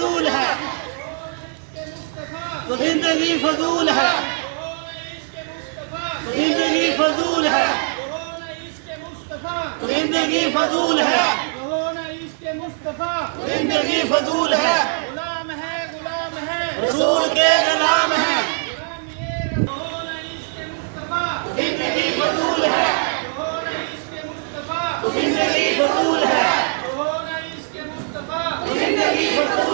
फजूल है, तो जिंदगी फजूल है, जिंदगी फजूल है, जिंदगी फजूल है, जिंदगी फजूल है, गुलाम है रसूल के गुलाम है, जिंदगी फजूल है, जिंदगी फजूल है, जिंदगी फजूल